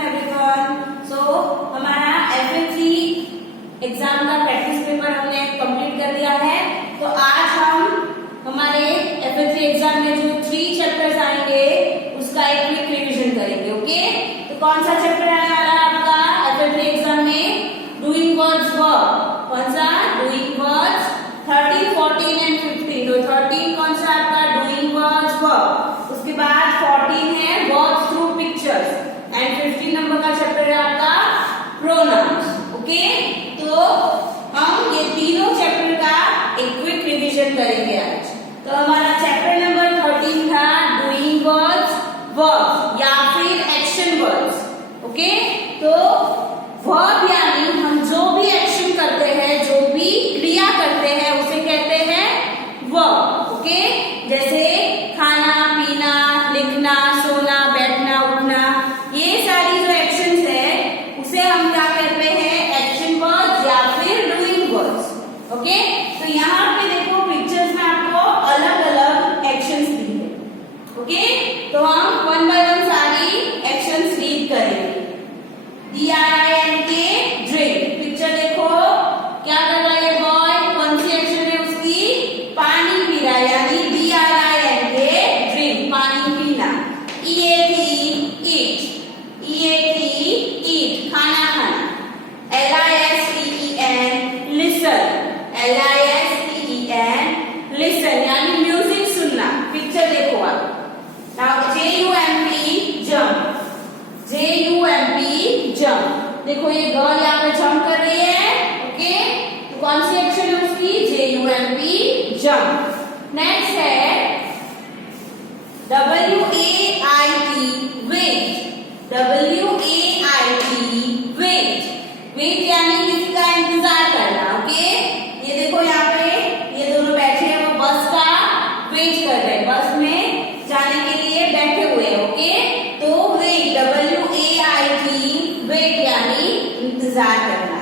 Everyone. सो हमारा FA3 exam का practice paper हमने कंप्लीट कर दिया है। तो आज हम हमारे FA3 एग्जाम में जो 3 चैप्टर्स आएंगे उसका एक क्विक रिवीजन करेंगे। ओके, तो कौन सा चैप्टर आने वाला है आपका FA3 एग्जाम में? Doing words verb. कौन सा? Doing words 13, 14 and 15। तो 13 कौन सा आपका? Doing words verb. उसके बाद 14 है verbs through pictures and 15 number का चैप्टर है आपका प्रोनाउंस। ओके, तो हम ये तीनों चैप्टर का एक क्विक रिवीजन करेंगे आज। तो हमारा चैप्टर नंबर 13 था डूइंग वर्ड्स वर्ब या फिर एक्शन वर्ड्स। ओके, तो वर्ब यानी हम जो भी एक्शन करते हैं, जो भी क्रिया करते हैं उसे कहते हैं वर्ब। ओके, जैसे खाना, पीना, लिखना, सोना, बैठना, उठना, ये सारी जो एक्शंस है उसे हम क्या कहते हैं? एक्शन वर्ड्स या फिर डूइंग वर्ड्स। ओके, तो यहाँ पे देखो पिक्चर्स में आपको अलग अलग एक्शंस दी है। ओके, तो हम वन बाय वन सारी एक्शंस रीड करेंगे। DRINK drink. पिक्चर देखो, क्या कर रहा है बॉय? कौन सी एक्शन है उसकी? पानी पी रहा है, यानी DRINK ड्रिंक, पानी पीना। EAT ईट, EAT ईट, खाना खाना। LISTEN लिसन, LISTEN लिसन यानी म्यूजिक सुनना। पिक्चर देखो आप। Now JUMP jump, JUMP jump. देखो ये गर्ल यहाँ पे जंप कर रही है। ओके, तो कौन सी एक्शन है उसकी? JUMP jump. नेक्स्ट है WAIT wait, WAIT wait, wait यानी किसका? इंतजार करना। ओके, ये देखो यहाँ पे ये दोनों बैठे हैं, वो बस का वेट कर रहे हैं, बस में जाने के लिए बैठे हुए हैं। ओके, तो वेट, WAIT वेट यानी इंतजार करना।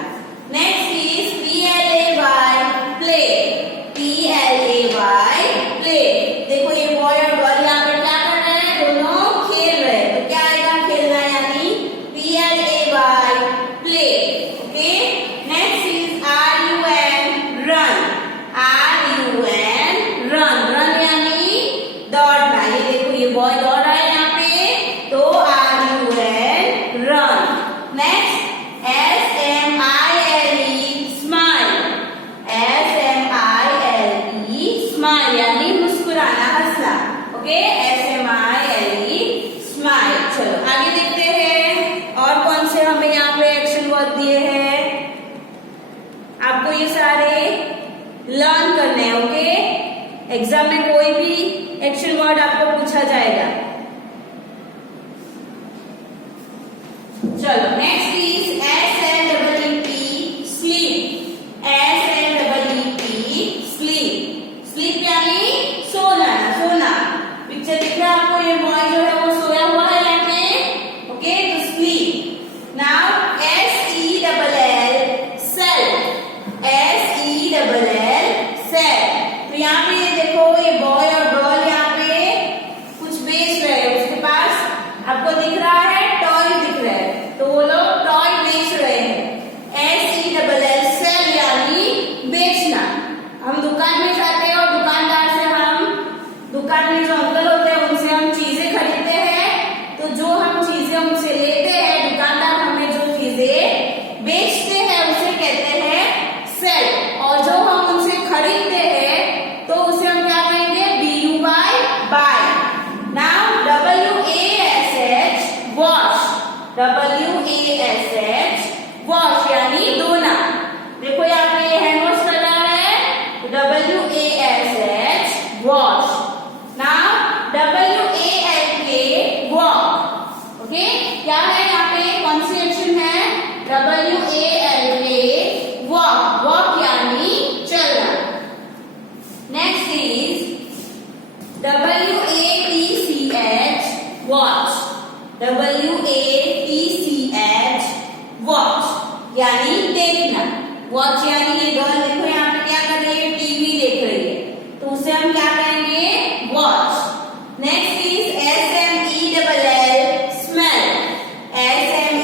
Next is PLAY play, PLAY play. देखो ये बॉय और गर्ल यहाँ पे क्या कर रहे हैं? दोनों खेल रहे हैं। तो क्या आएगा? खेलना यानी PLAY play. Okay, next is RUN run, RUN run, run यानी दौड़ना। ये देखो ये बॉय दौड़ रहा है यहाँ पे, तो RUN run. Next SMILE smile, SMILE smile यानी मुस्कुराना, हंसना। Okay, SMILE smile. चलो आगे देखते हैं और कौन से हमें यहाँ पे एक्शन वर्ड दिए हैं। आपको ये सारे लर्न करने हैं। ओके, एग्जाम में कोई भी एक्शन वर्ड आपको पूछा जाएगा। चलो next is SLEEP sleep, SLEEP sleep, sleep यानी सोना, सोना। पिक्चर दिख रहा है आपको, ये बॉय जो है वो सोया हुआ है यहाँ पे। ओके, तो sleep. Now SELL sell, SELL sell. तो यहाँ पे ये देखो ये बॉय और गर्ल यहाँ पे कुछ बेच रहे हैं। उसके पास आपको दिख रहा है टॉय दिख रहा है, तो वो लोग टॉय बेच रहे हैं। SELL सेल यानी बेचना। हम दुकान में जाते हैं और दुकानदार से हम, दुकान में जो अंकल होते हैं उनसे हम चीजें खरीदते हैं। तो जो हम चीजें उनसे लेते हैं, दुकानदार हमें जो चीजें बेचते हैं उसे कहते हैं सेल। और जो हम उनसे खरीदते हैं तो उसे हम क्या कहेंगे? BUY buy. Now WASH wash, WASH wash यानी धोना। देखो यहाँ पे हैंड वॉश कर रहा है, WASH wash. Now WALK walk. Okay, क्या है यहाँ पे? कौन सी एक्शन है? WALK वॉक, वॉक यानी चलना। Next is WATCH watch, WATCH watch यानी देखना। वॉच यानी ये गर्ल देखो यहाँ पे क्या कर रही है? टीवी देख रही है, तो उसे हम क्या कहेंगे? Watch. Next is SMELL smell, SMELL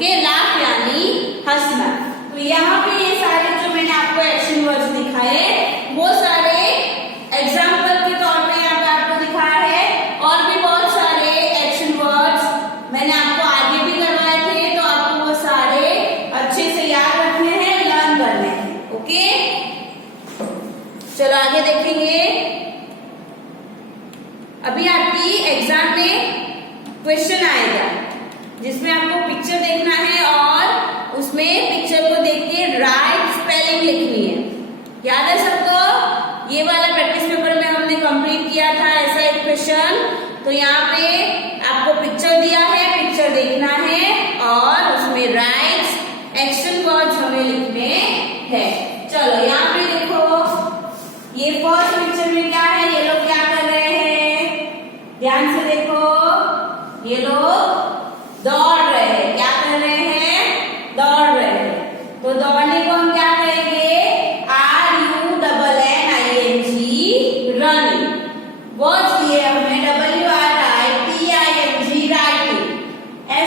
okay, laugh यानी हंसना। तो यहाँ पे ये सारे जो मैंने आपको एक्शन वर्ड्स दिखाए वो सारे एग्जाम्पल के तौर पे यहाँ पे आपको दिखाया है, और भी बहुत सारे एक्शन वर्ड्स मैंने आपको आगे भी करवाए थे, तो आपको वो सारे अच्छे से याद रखने हैं, लर्न करने हैं। ओके, चलो आगे देखेंगे। अभी आपकी एग्जाम में क्वेश्चन आएगा जिसमें आपको पिक्चर देखना है और उसमें पिक्चर को देख के राइट स्पेलिंग लिखनी है। याद है सबको? ये वाला प्रैक्टिस पेपर में हमने कंप्लीट किया था ऐसा एक क्वेश्चन। तो यहाँ पे आपको पिक्चर दिया है, पिक्चर देखना है और उसमें राइट एक्शन वर्ड्स हमें लिखने हैं। चलो यहाँ पे देखो, ये फर्स्ट पिक्चर में क्या है, ये लोग क्या कर रहे हैं, ध्यान से देखो। ये लोग दौड़ रहे हैं, क्या कर रहे हैं, दौड़ रहे हैं। तो दौड़ने को हम क्या कहेंगे, RUNNING, रनिंग। वर्ड्स दिए हमें WRITING, writing,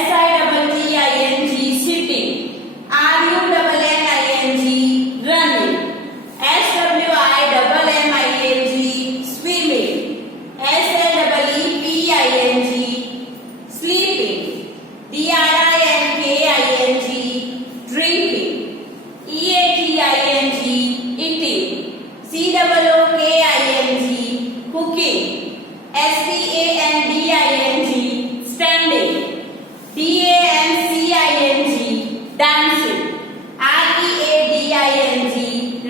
SITTING, sitting, RUNNING, running, SWIMMING, swimming, SLEEPING, sleeping, DRINKING, drinking, EATING, eating, COOKING, cooking, STANDING, standing, DANCING, dancing, READING,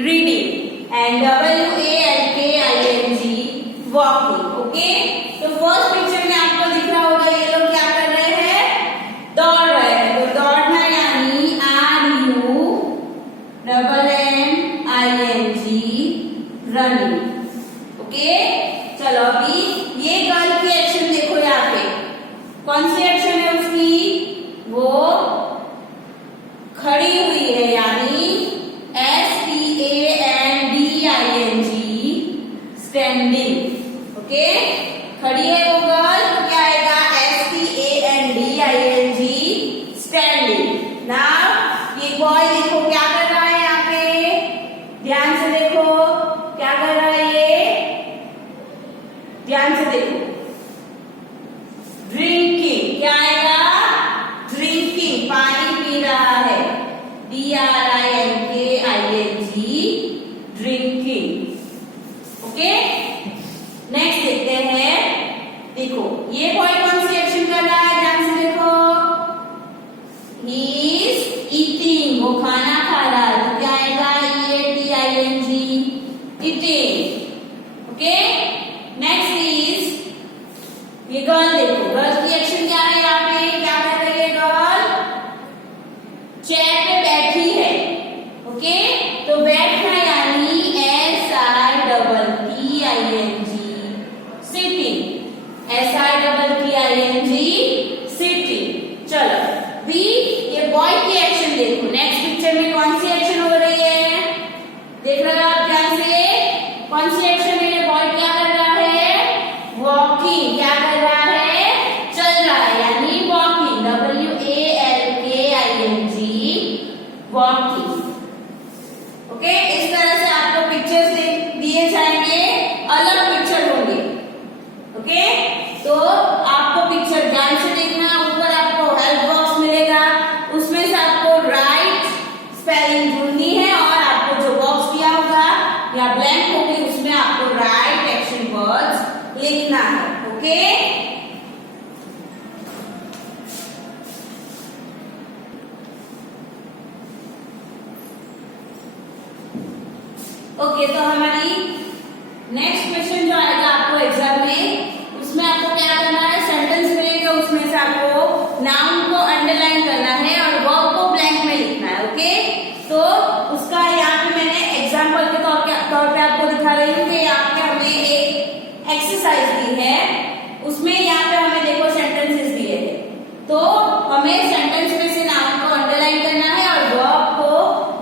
reading, and WALKING, walking. Okay, तो फर्स्ट पिक्चर में आपको दिख रहा होगा ये लोग क्या कर रहे हैं, दौड़ रहे हैं। तो दौड़ना यानी RUNNING, रनिंग। ओके, चलो अभी ये गर्ल की एक्शन देखो, यहाँ पे कौन सी एक्शन है उसकी, वो खड़ी हुई है यानी STANDING, स्टैंडिंग। ओके, खड़ी है वो गर्ल, तो क्या आएगा, STANDING, स्टैंडिंग। नाउ ये बॉय देखो क्या कर रहा है, यहाँ पे ध्यान से देखो क्या कर रहा है, ये ध्यान से देखो, ड्रिंकिंग, क्या आएगा, ड्रिंकिंग, पानी पी रहा है, DRINKING, ड्रिंकिंग। ओके, नेक्स्ट देखते हैं। देखो ये बॉय कौन सी एक्शन कर रहा है, ध्यान से देखो, ही इज ईटिंग, वो खाना खा रहा है, तो क्या आएगा, EATING, eating. Okay, next is ये गर्ल देखो, गर्ल की एक्शन क्या है, यहाँ पे क्या कर रही है गर्ल, चेयर पे बैठी है। ओके, तो बैठना यानी SITTING, सिटिंग, SITTING, सिटिंग। चलो भी ये बॉय की एक्शन देखो, नेक्स्ट पिक्चर में कौन सी एक्शन हो रही है, देख रहे हो आप ध्यान से, कौन सी एक्शन है, बॉय क्या कर रहा है, वॉकिंग, क्या कर रहा है, चल रहा है यानी वॉकिंग, WALKING, वॉकिंग। ओके, इस तरह से आपको पिक्चर्स दिए जाएंगे, अलग पिक्चर होंगे। ओके, तो आपको पिक्चर ध्यान से देखना, ऊपर आपको हेल्प बॉक्स मिलेगा, उसमें से आपको राइट स्पेलिंग ढूंढनी है और आपको जो बॉक्स दिया होगा या ब्लैंक होगी उसमें आपको राइट एक्शन वर्ड्स लिखना है। ओके, ओके, तो हमारी नेक्स्ट क्वेश्चन जो आएगा आपको एग्जाम में, उसमें आपको क्या करना है, सेंटेंस मिलेगा, उसमें से आपको नाउन को अंडरलाइन करना है और वर्ब को ब्लैंक में लिखना है। ओके, तो उसका यहाँ पे मैंने एग्जाम्पल के तौर पे आपको दिखा रही हूँ कि यहाँ पे हमें एक एक्सरसाइज दी है, उसमें यहाँ पे हमें देखो सेंटेंसेस दिए थे, तो हमें सेंटेंस में से नाउन को अंडरलाइन करना है और वर्ब को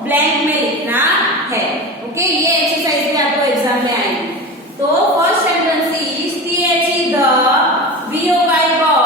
ब्लैंक में लिखना है। ओके, ये एक्सरसाइज भी आपको एग्जाम में आएगी। तो first sentence is THE the VOY box,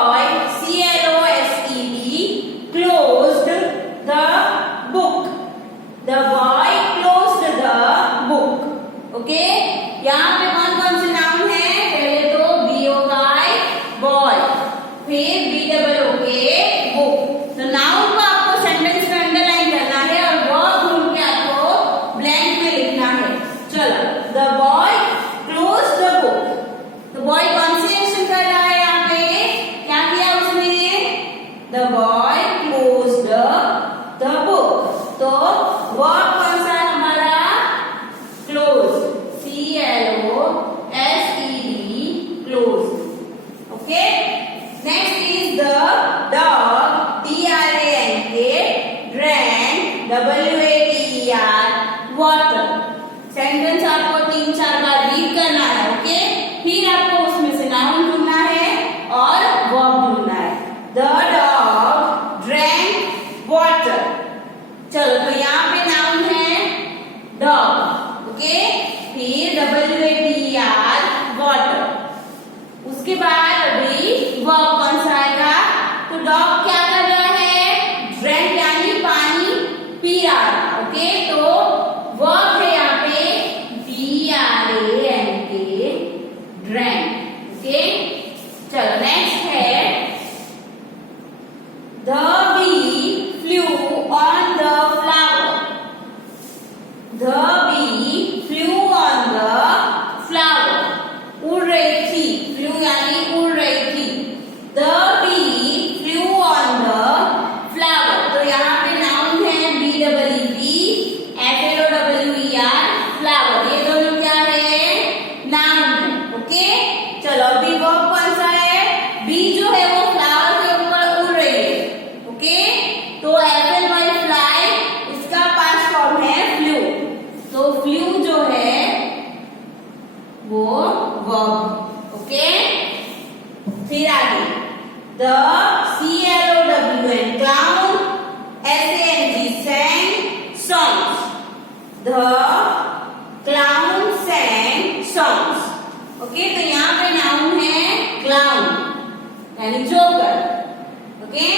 the dog drank water. चलो तो यहाँ पे नाउन है डॉग, ओके। फिर WATER वाटर। उसके बाद अभी वर्ब कौन सा आएगा? तो डॉग क्या कर रहा है? ड्रैंक यानी पानी पी रहा है, ओके। तो वर्ब है यहाँ पे DRANK ड्रैंक, ओके। चलो नेक्स्ट है the bee flew on the flower। The bee flew on the flower, उड़ रही थी। फ्लू यानी उड़ रही थी। The bee flew on the flower। तो यहाँ पे नाउन है BEEBFLOWER फ्लावर। ये दोनों क्या है? नाउन है, ओके। चलो अभी वर्ब कौन सा है? बी जो है वो फ्लावर के ऊपर उड़ रही है, ओके। तो FLY फ्लाई, इसका पास्ट फॉर्म है फ्लू। तो फ्लू जो है वो वर्ब, ओके। फिर आगे the CLOWN clown, SANG sang songs। The clown sang songs, okay. तो यहाँ पे नाउन है क्लाउन यानी जोकर, ओके।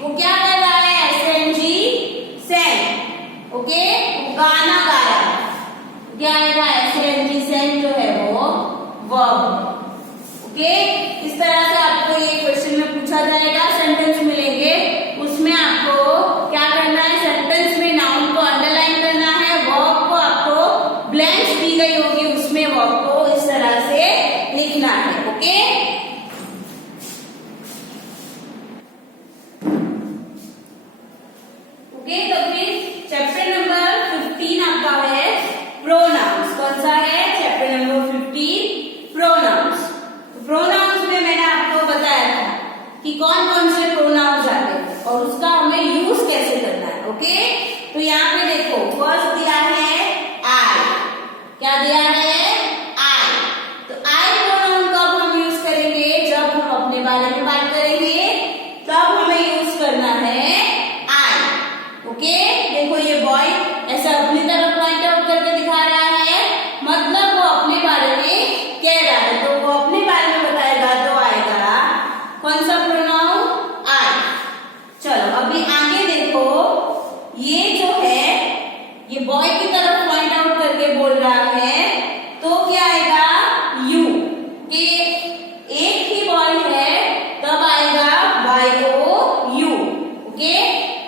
वो क्या कर रहा है? SANG sang, okay. वो गाना गा रहा है। क्या आएगा? SANG sang जो है वो वर्ब, ओके। इस तरह से आपको ये क्वेश्चन में पूछा जाएगा। सेंटेंस मिलेंगे, उसमें आपको क्या करना है? सेंटेंस में नाउन को अंडरलाइन करना है, वर्ब को आपको ब्लैंक्स दी गई होगी, उसमें वर्ब को इस तरह से लिखना है, ओके। ओके, तो फिर चैप्टर नंबर 15 आपका है प्रोनाउंस। कौन सा है? Chapter number 15 pronounce. प्रोनाउंस में मैंने आपको बताया था कि कौन कौन से प्रोनाउंस आते हैं और उसका हमें यूज कैसे करना है, ओके। तो यहाँ पे देखो, फर्स्ट दिया है आई। क्या दिया है? आई। तो आई प्रोनाउन कब हम यूज करेंगे? जब हम अपने बारे में बात करेंगे तब हमें यूज करना है आई, ओके। देखो ये बॉय ऐसा अपनी तरफ पॉइंट आउट करके दिखा रहा है, मतलब वो अपने बारे में कह रहा है। तो वो अपने बारे में बताएगा तो आएगा कौन सा प्रोनाउन? आई। चलो अभी आगे देखो, ये जो है ये बॉय की तरफ पॉइंट आउट करके बोल रहा है, तो क्या आएगा? यू। कि एक ही बॉय है तब आएगा YOU, ओके।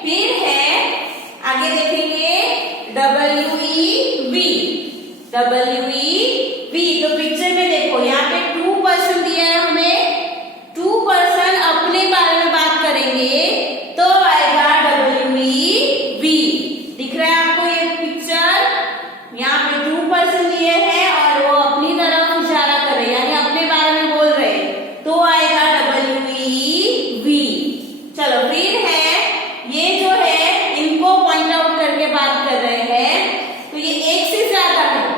फिर है आगे देखेंगे WEV। तो पिक्चर में देखो यहाँ पे 2 पर्सन दिया है हमें। 2 पर्सन अपने बारे में बात करेंगे तो आएगा WEV। दिख रहा है आपको ये पिक्चर? यहाँ पे 2 पर्सन दिए हैं और वो अपनी तरफ इशारा कर रहे हैं, यानी अपने बारे में बोल रहे हैं, तो आएगा WEV। चलो फिर है ये जो है इनको पॉइंट आउट करके बात कर रहे हैं, तो ये एक से ज्यादा है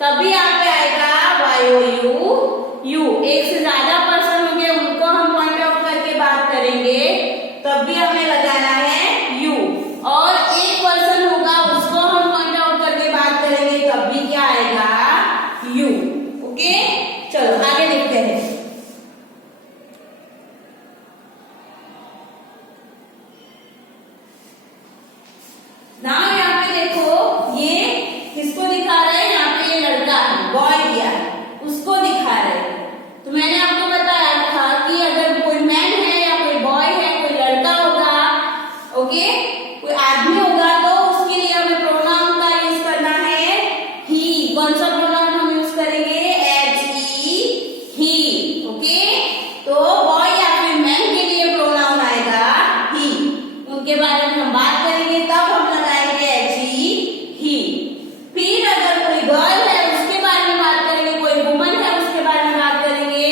तभी यहाँ पे आएगा YOU। एक से ज्यादा पर्सन होंगे उनको हम पॉइंट आउट करके बात करेंगे तब भी हमें लगाना है यू, और एक पर्सन होगा उसको हम पॉइंट आउट करके बात करेंगे तब भी क्या आएगा? You, okay. चलो आगे देखते हैं। ना यहाँ पे देखो ये किसको दिखा रहा है? यहाँ पे ये लड़का है, बॉय दिया है, उसको दिखा रहे हैं। तो मैंने आपको बताया था कि अगर कोई मैन है या कोई बॉय है, कोई लड़का होगा, ओके, कोई आदमी होगा, तो उसके लिए हमें प्रोनाउन का यूज करना है ही। कौन सा प्रोनाउन हम यूज करेंगे? HE, he, okay. तो बॉय या फिर मैन के लिए प्रोनाउन आएगा ही, उनके बारे में हम बात करेंगे तब हम लगाएंगे HE, ही। फिर अगर कोई गर्ल है उसके बारे में बात करेंगे, कोई वुमन है उसके बारे में बात करेंगे,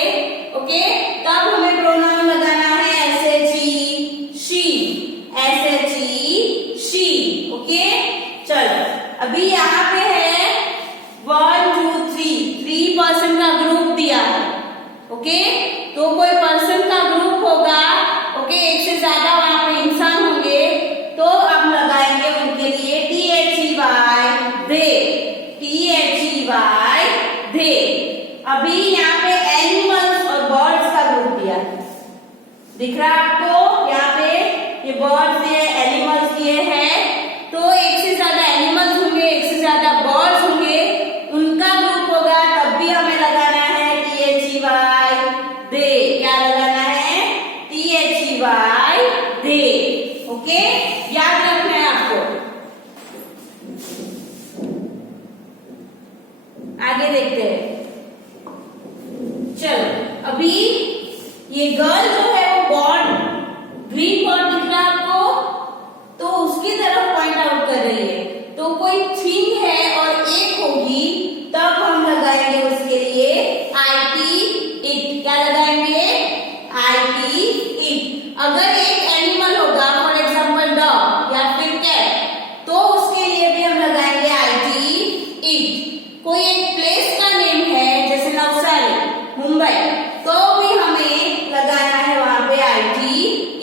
ओके, तब हमें प्रोनाउन लगाना है SHE, शी, SHE, बर्ड्स दिए, एनिमल्स दिए हैं, तो एक से ज्यादा एनिमल्स होंगे, एक से ज्यादा बर्ड्स होंगे, उनका ग्रुप होगा, तब भी हमें लगाना है THEY दे। क्या लगाना है? THEY they. ओके, याद रखना है आपको। आगे देखते हैं। चलो, अभी ये गर्ल जो है वो बॉर्ड, ग्रीन बॉर्ड दिख रहा है आपको, तो उसकी तरफ पॉइंट आउट कर रही है। तो कोई थिंग है और एक होगी, तब हम लगाएंगे उसके लिए IT इट। क्या लगाएंगे? IT it. अगर एक एनिमल होगा, फॉर एग्जाम्पल डॉग या फिर कैट, तो उसके लिए भी हम लगाएंगे IT इट। कोई एक प्लेस का नेम है, जैसे नवसारी, मुंबई, तो भी हमें लगाना है वहां पे IT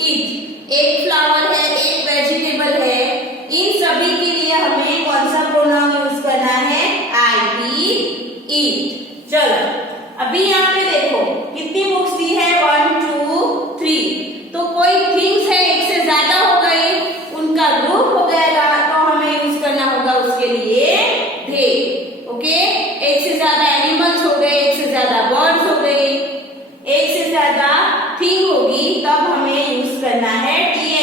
इट। एक फ्लावर है, एक वेजिटेबल है, इन सभी के लिए हमें कौन सा प्रोनाउन यूज करना है? IT it. चलो, अभी यहाँ पे देखो कितनी बुक्स दी है, 1 2 3। तो कोई थिंग्स है, एक से ज्यादा हो गई, उनका ग्रुप हो गया, तो हमें यूज करना होगा उसके लिए दे। ओके, एक से ज्यादा एनिमल्स हो गए, एक से ज्यादा बर्ड्स हो गई, एक से ज्यादा थिंग होगी, तब हमें यूज करना है THEY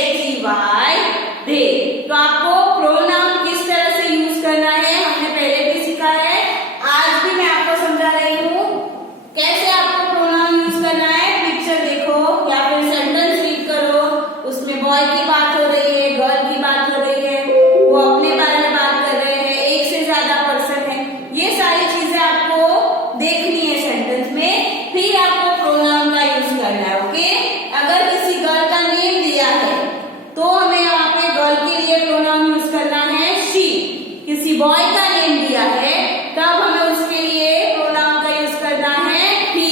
दे। तो आपको प्रोनाउन किस तरह से यूज करना है हमने पहले भी सीखा है, आज भी मैं आपको समझा रही हूँ कैसे आपको प्रोनाउन यूज करना है। पिक्चर देखो या फिर सेंटेंस रीड करो, उसमें बॉय की बात हो रही है, गर्ल की बात हो रही है, वो अपने बारे में बात कर रहे हैं, एक से ज्यादा पर्सन है, ये सारी चीजें आपको देखनी है सेंटेंस में, फिर आपको प्रोनाउन का यूज करना है। ओके, अगर किसी गर्ल का नेम दिया है तो हमें यहाँ पे गर्ल के लिए प्रोनाउन यूज करना है शी। किसी बॉय का नेम दिया है तब हमें उसके लिए प्रोनाउन का यूज करना है ही।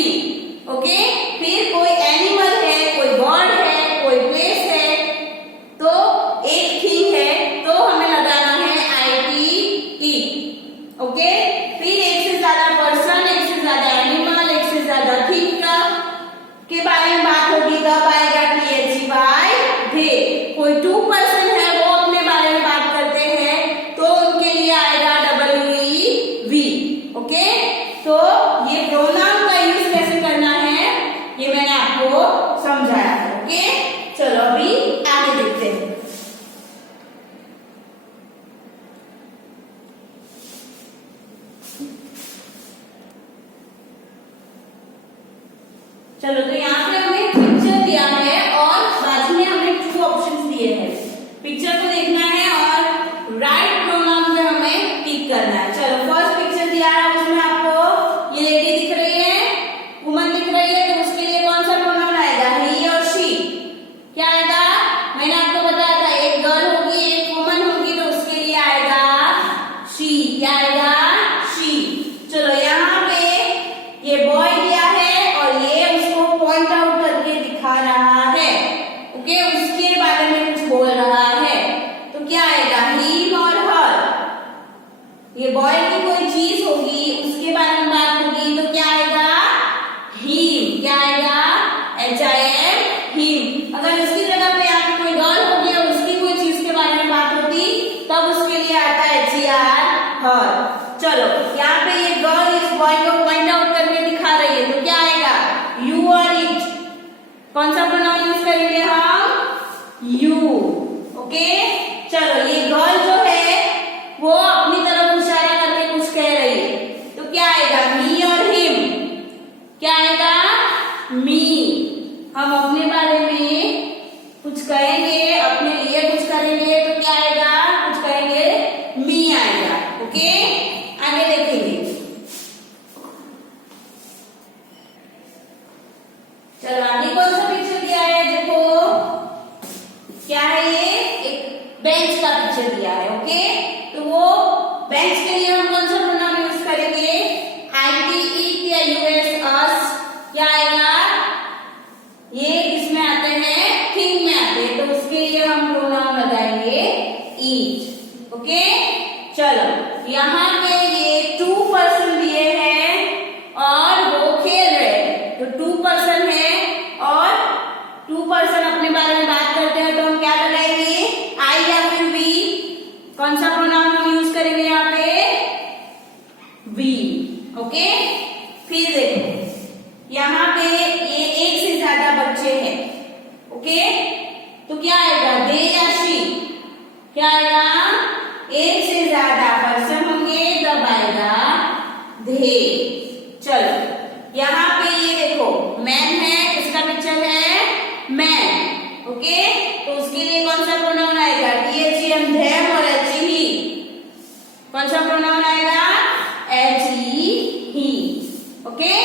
ओके, फिर कोई एनिमल है, कोई बर्ड है, कोई प्लेस है, तो एक थिंग है, तो हमें लगाना है IT इट। ओके, फिर एक से ज्यादा पर्सन, एक से ज्यादा एनिमल, एक से ज्यादा थिंग का के बारे में बात होगी, तब आएगा THEY दे। कोई 2 पर्सन है, वो अपने बारे में बात करते हैं, तो उनके लिए आएगा WEV। ओके, तो ये प्रोनाउन का यूज कैसे करना है ये मैंने आपको समझाया। ओके, चलो अभी आगे देखते हैं। चलो, तो यहाँ पे हमें पिक्चर दिया है और बाजू में हमें 2 ऑप्शंस दिए हैं। पिक्चर को देखना है और राइट प्रोनाउन पे हमें टिक करना है। चलो, फर्स्ट पिक्चर दिया है, उसमें आपको ये लेडी दिख रही है, वुमन दिख रही है, तो उसके लिए कौन सा प्रोनाउन आएगा? ही और शी। क्या आएगा? मैंने आपको बताया था, एक गर्ल होगी, एक वुमन होगी, तो उसके लिए आएगा शी। क्या आएगा? शी। चलो, यहाँ पे ये बॉय दिया है और ये उसको पॉइंट आउट करके दिखा रहा है। ओके, उसके बारे में कुछ बोल रहा है, तो क्या आएगा? हिम और हर। ये बॉय की कोई चीज होगी, उसके बारे में बात होगी, तो क्या आएगा? हिम। क्या आएगा? HIM, him. अगर इसकी जगह पे यहाँ पे कोई गर्ल होगी और उसकी कोई चीज के बारे में बात होती, तब उसके लिए आता है HER, हर। चलो, यहाँ पे ये गर्ल इस बॉय को पॉइंट आउट करके दिखा रही है, तो क्या आएगा? यू और इट। कौन सा प्रोनाउन यूज करेंगे हम? यू। ओके, चलो, ये गर्ल जो है वो अपनी तरफ इशारा करके कुछ कह रही है, तो क्या आएगा? मी और हिम। क्या आएगा? मी। हम अपने बारे में कुछ कहेंगे, अपने लिए कुछ करेंगे, तो क्या आएगा? कुछ कहेंगे, मी आएगा। ओके, आगे देखेंगे। चलो, आगे कौन सा पिक्चर दिया है? देखो, क्या है ये? एक बेंच का पिक्चर दिया है। ओके, तो वो बेंच के लिए हम कौन सा प्रोनाउन यूज करेंगे? IT इट या US अस। क्या आएगा? ये इसमें आते हैं, थिंग में आते हैं, तो उसके लिए हम प्रोनाउन लगाएंगे ईच। ओके, चलो, यहाँ पे ये 2 पर्सन दिए हैं और वो खेल रहे हैं, तो 2 पर्सन है और 2 पर्सन अपने बारे में बात करते हैं, तो हम क्या लगाएंगे? ओके, तो क्या आएगा, दे या शी, क्या आएगा, एक से ज्यादा पर्सन होंगे तब आएगा दे। चलो यहाँ पे ये देखो मैन है, इसका पिक्चर है मैन, ओके, तो उसके लिए कौन सा प्रोनाउन आएगा, THEM, them और HE, कौन सा प्रोनाउन आएगा, HE, ही, ओके।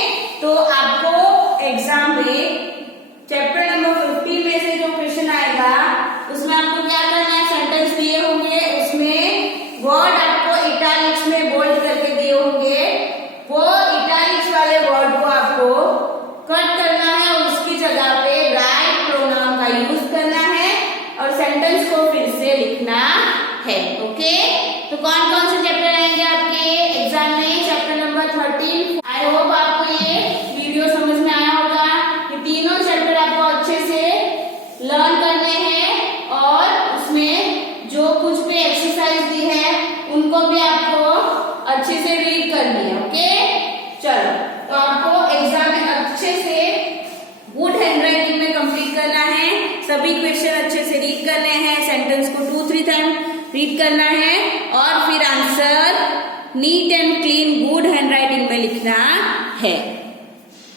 तो आपको एग्जाम में चैप्टर नंबर 50 में से जो क्वेश्चन आएगा उसमें आपको क्या करना है, सेंटेंस दिए होंगे, उसमें वर्ड आपको इटैलिक्स में बोल्ड करके दिए होंगे, वो इटैलिक्स वाले वर्ड को आपको कट करना है और उसकी जगह पे राइट प्रोनाउन का यूज करना है और सेंटेंस को फिर से लिखना है, ओके। तो कौन कौन से चैप्टर आएंगे आपके एग्जाम में, चैप्टर नंबर 13। आई होप आपको ये वीडियो समझ में आया होगा। ये तीनों चैप्टर आपको अच्छे से लर्न करने हैं और उसमें जो कुछ भी एक्सरसाइज दी है उनको भी आपको अच्छे से रीड करनी है, ओके। चलो, तो आपको एग्जाम में अच्छे से गुड हैंडराइटिंग में कंप्लीट करना है, सभी क्वेश्चन अच्छे से रीड करने हैं, सेंटेंस को 2-3 टाइम रीड करना है और फिर answer neat and clean good handwriting में लिखना है।